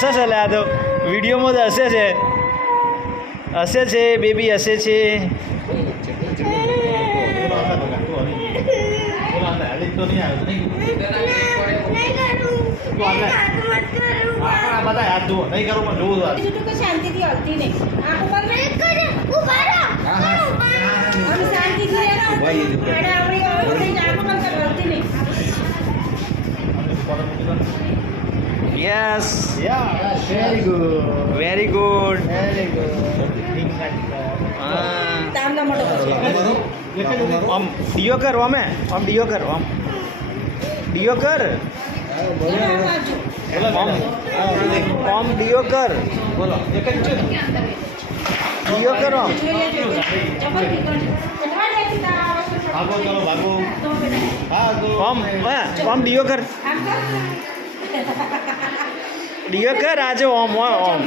હસે છે લે આ તો વિડીયોમાં તો હસે છે બેબી હસે છે શાંતિથી હલતી નહીં આંખ ઉપર ઉભા રહો આમ શાંતિથી આપણી આંખ ઉપર હલતી નહીં yes very good very good very good તામલા મોટો આમ ડીઓ કર અમે આમ ડીઓ કર આમ ડીઓ કર આમ ડીઓ કર બોલો ડીઓ કરો આમ ડીઓ કર ડીઓ કર આજે ઓમ ઓમ